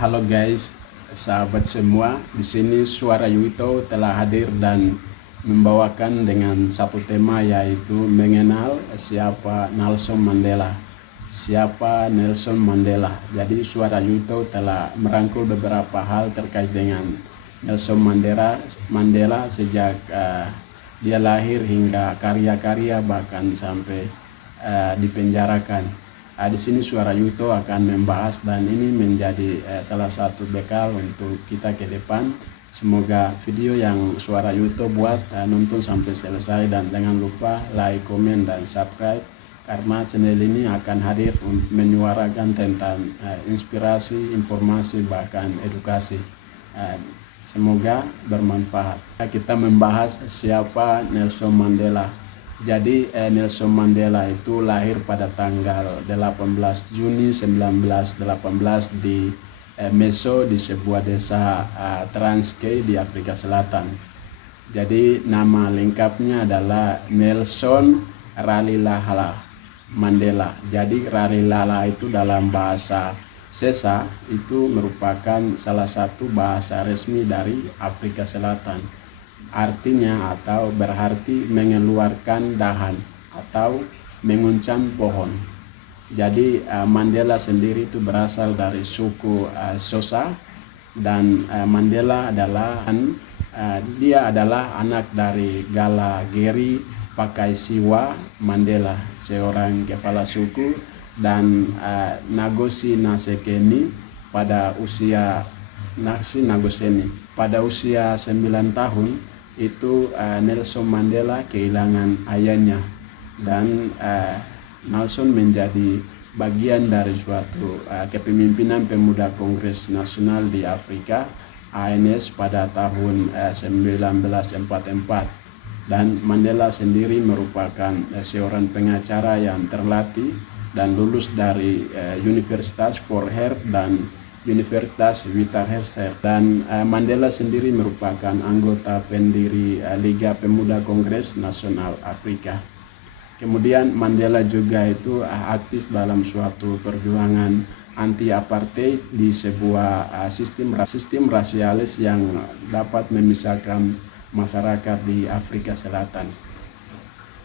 Halo guys, sahabat semua. Di sini Suara Yuto telah hadir dan membawakan dengan satu tema, yaitu mengenal siapa Nelson Mandela. Siapa Nelson Mandela? Jadi Suara Yuto telah merangkul beberapa hal terkait dengan Nelson Mandela sejak dia lahir hingga karya-karya, bahkan sampai dipenjarakan. Di sini Suara Yuto akan membahas, dan ini menjadi salah satu bekal untuk kita ke depan. Semoga video yang Suara Yuto buat nonton sampai selesai, dan jangan lupa like, komen, dan subscribe, karena channel ini akan hadir untuk menyuarakan tentang inspirasi, informasi, bahkan edukasi. Semoga bermanfaat. Kita membahas siapa Nelson Mandela. Jadi Nelson Mandela itu lahir pada tanggal 18 Juni 1918 di Meso, di sebuah desa Transkei di Afrika Selatan. Jadi nama lengkapnya adalah Nelson Ralihlahla Mandela. Jadi Ralihlahla itu dalam bahasa Sesa itu merupakan salah satu bahasa resmi dari Afrika Selatan. Artinya atau berarti mengeluarkan dahan atau menguncang pohon. Jadi Mandela sendiri itu berasal dari suku Xhosa, dan Mandela adalah dia adalah anak dari Gala Geri Pakaisiwa Mandela, seorang kepala suku, dan Nagosi Nasekeni pada usia 9 tahun itu Nelson Mandela kehilangan ayahnya, dan Nelson menjadi bagian dari suatu kepemimpinan Pemuda Kongres Nasional di Afrika ANC pada tahun 1944. Dan Mandela sendiri merupakan seorang pengacara yang terlatih dan lulus dari Universitas Fordham dan Universitas Witwatersrand. Dan Mandela sendiri merupakan anggota pendiri Liga Pemuda Kongres Nasional Afrika. Kemudian Mandela juga itu aktif dalam suatu perjuangan anti apartheid di sebuah sistem rasialis yang dapat memisahkan masyarakat di Afrika Selatan.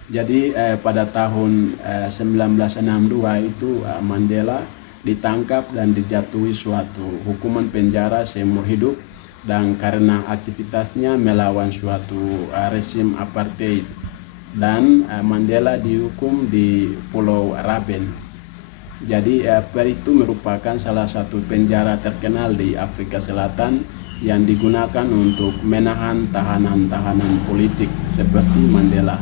Jadi pada tahun 1962 itu Mandela ditangkap dan dijatuhi suatu hukuman penjara seumur hidup, dan karena aktivitasnya melawan suatu rezim apartheid. Dan Mandela dihukum di Pulau Raben. Jadi itu merupakan salah satu penjara terkenal di Afrika Selatan yang digunakan untuk menahan tahanan-tahanan politik seperti Mandela.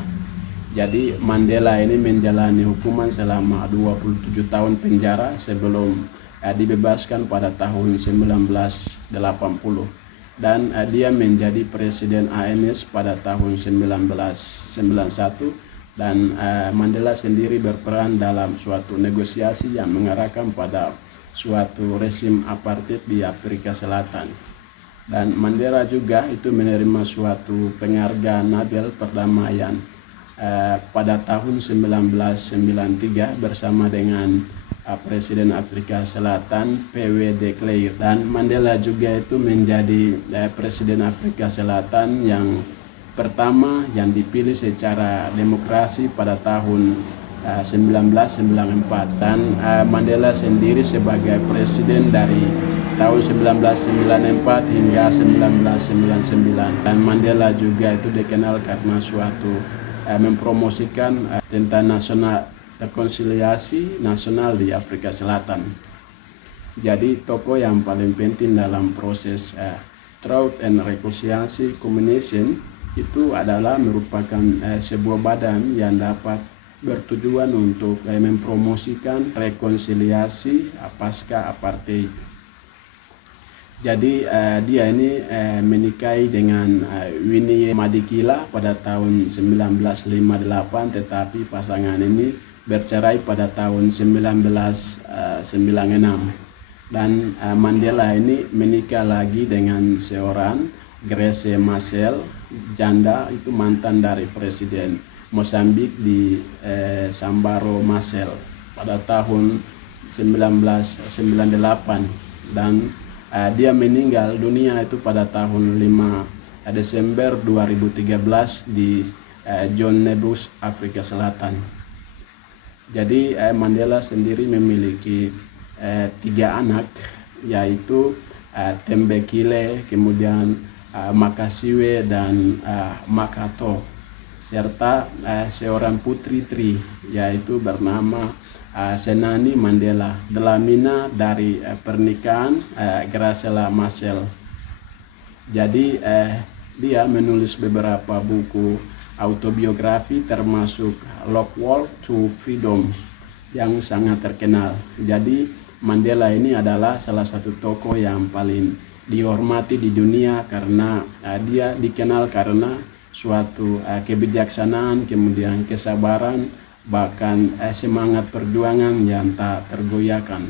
Jadi Mandela ini menjalani hukuman selama 27 tahun penjara sebelum dibebaskan pada tahun 1980, dan dia menjadi presiden ANC pada tahun 1991. Dan Mandela sendiri berperan dalam suatu negosiasi yang mengarahkan pada suatu rezim apartheid di Afrika Selatan. Dan Mandela juga itu menerima suatu penghargaan Nobel perdamaian pada tahun 1993 bersama dengan Presiden Afrika Selatan P.W. de Klerk. Dan Mandela juga itu menjadi Presiden Afrika Selatan yang pertama yang dipilih secara demokrasi pada tahun 1994. Dan Mandela sendiri sebagai presiden dari tahun 1994 hingga 1999. Dan Mandela juga itu dikenal karena suatu mempromosikan tentang rekonsiliasi nasional di Afrika Selatan. Jadi tokoh yang paling penting dalam proses Truth and Reconciliation Commission itu adalah merupakan sebuah badan yang dapat bertujuan untuk mempromosikan rekonsiliasi pasca apartheid. Jadi dia ini menikahi dengan Winnie Madikila pada tahun 1958, tetapi pasangan ini bercerai pada tahun 1996. Dan Mandela ini menikah lagi dengan seorang Grace Machel, janda, itu mantan dari Presiden Mozambik di Sambaro Machel pada tahun 1998. Dan Dia meninggal dunia itu pada tahun 5 Desember 2013 di John Nebus, Afrika Selatan. Jadi Mandela sendiri memiliki 3 anak, yaitu Thembekile, kemudian Makasiwe dan Makato, serta seorang putri Tri, yaitu bernama Senani Mandela, Dlamini dari pernikahan Gracela Machel. Jadi dia menulis beberapa buku autobiografi termasuk Log Walk to Freedom yang sangat terkenal. Jadi Mandela ini adalah salah satu tokoh yang paling dihormati di dunia karena dia dikenal karena suatu kebijaksanaan, kemudian kesabaran, bahkan semangat perjuangan yang tak tergoyahkan.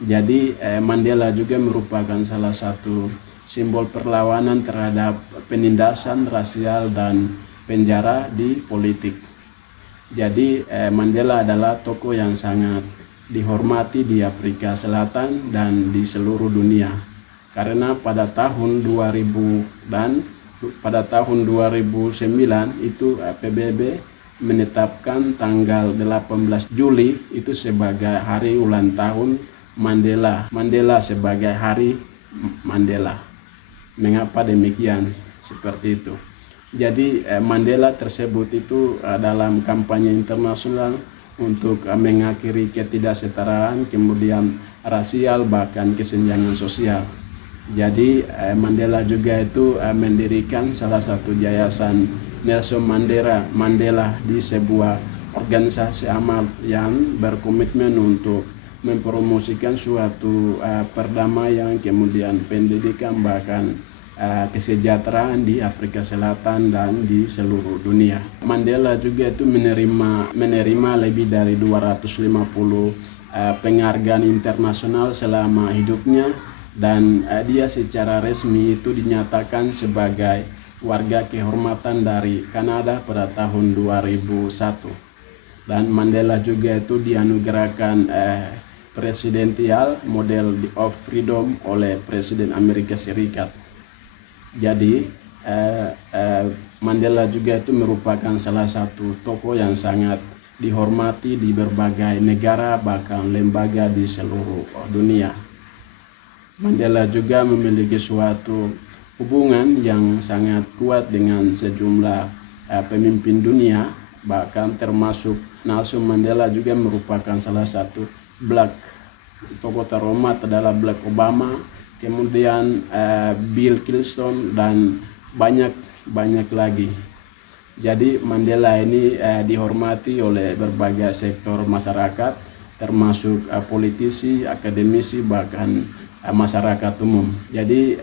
Jadi Mandela juga merupakan salah satu simbol perlawanan terhadap penindasan rasial dan penjara di politik. Jadi Mandela adalah tokoh yang sangat dihormati di Afrika Selatan dan di seluruh dunia. Karena pada tahun 2000 dan pada tahun 2009 itu PBB menetapkan tanggal 18 Juli itu sebagai hari ulang tahun Mandela. Mandela sebagai hari Mandela. Mengapa demikian? Seperti itu. Jadi Mandela tersebut itu dalam kampanye internasional untuk mengakhiri ketidaksetaraan, kemudian rasial, bahkan kesenjangan sosial. Jadi Mandela juga itu mendirikan salah satu yayasan Nelson Mandela di sebuah organisasi amal yang berkomitmen untuk mempromosikan suatu perdamaian, kemudian pendidikan, bahkan kesejahteraan di Afrika Selatan dan di seluruh dunia. Mandela juga itu menerima lebih dari 250 penghargaan internasional selama hidupnya, dan dia secara resmi itu dinyatakan sebagai warga kehormatan dari Kanada pada tahun 2001. Dan Mandela juga itu dianugerahkan Presidential Medal of Freedom oleh Presiden Amerika Serikat. Jadi Mandela juga itu merupakan salah satu tokoh yang sangat dihormati di berbagai negara, bahkan lembaga di seluruh dunia. Mandela juga memiliki suatu hubungan yang sangat kuat dengan sejumlah pemimpin dunia, bahkan termasuk Nelson Mandela juga merupakan salah satu tokoh terhormat adalah Barack Obama, kemudian Bill Clinton dan banyak lagi. Jadi Mandela ini dihormati oleh berbagai sektor masyarakat, termasuk politisi, akademisi, bahkan masyarakat umum. Jadi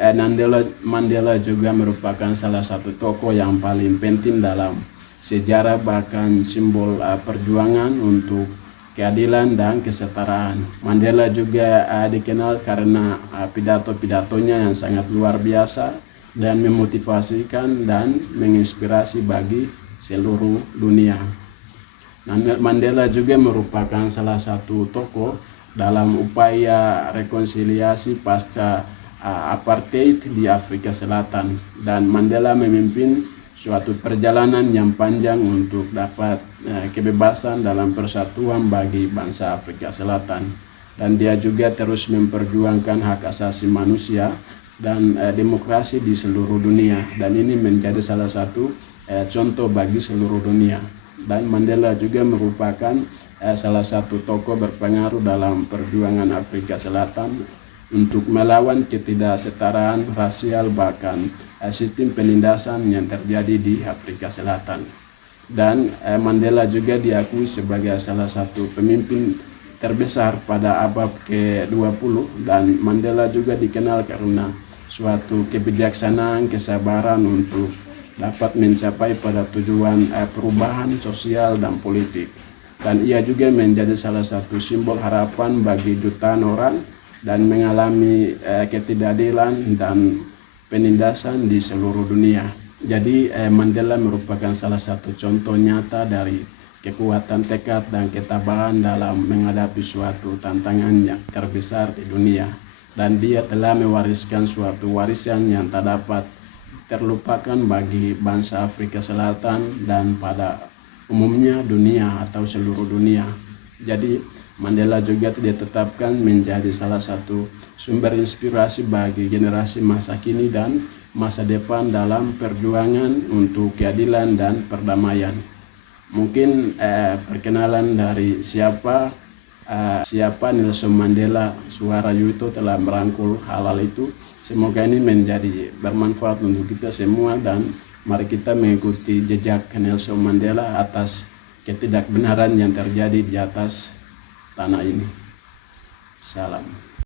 Mandela juga merupakan salah satu tokoh yang paling penting dalam sejarah, bahkan simbol perjuangan untuk keadilan dan kesetaraan. Mandela juga dikenal karena pidato-pidatonya yang sangat luar biasa dan memotivasikan dan menginspirasi bagi seluruh dunia. Mandela juga merupakan salah satu tokoh dalam upaya rekonsiliasi pasca apartheid di Afrika Selatan, dan Mandela memimpin suatu perjalanan yang panjang untuk dapat kebebasan dalam persatuan bagi bangsa Afrika Selatan, dan dia juga terus memperjuangkan hak asasi manusia dan demokrasi di seluruh dunia, dan ini menjadi salah satu contoh bagi seluruh dunia. Dan Mandela juga merupakan salah satu tokoh berpengaruh dalam perjuangan Afrika Selatan untuk melawan ketidaksetaraan rasial, bahkan sistem penindasan yang terjadi di Afrika Selatan. Dan Mandela juga diakui sebagai salah satu pemimpin terbesar pada abad ke-20, dan Mandela juga dikenal karena suatu kebijaksanaan, kesabaran untuk dapat mencapai pada tujuan perubahan sosial dan politik. Dan ia juga menjadi salah satu simbol harapan bagi jutaan orang dan mengalami ketidakadilan dan penindasan di seluruh dunia. Jadi Mandela merupakan salah satu contoh nyata dari kekuatan tekad dan ketabahan dalam menghadapi suatu tantangan yang terbesar di dunia. dan dia telah mewariskan suatu warisan yang tak dapat terlupakan bagi bangsa Afrika Selatan dan pada umumnya dunia atau seluruh dunia. Jadi Mandela juga ditetapkan menjadi salah satu sumber inspirasi bagi generasi masa kini dan masa depan dalam perjuangan untuk keadilan dan perdamaian. Mungkin perkenalan dari siapa Nelson Mandela. Suara Yuto telah merangkul hal-hal itu. Semoga ini menjadi bermanfaat untuk kita semua, dan mari kita mengikuti jejak Nelson Mandela atas ketidakbenaran yang terjadi di atas tanah ini. Salam.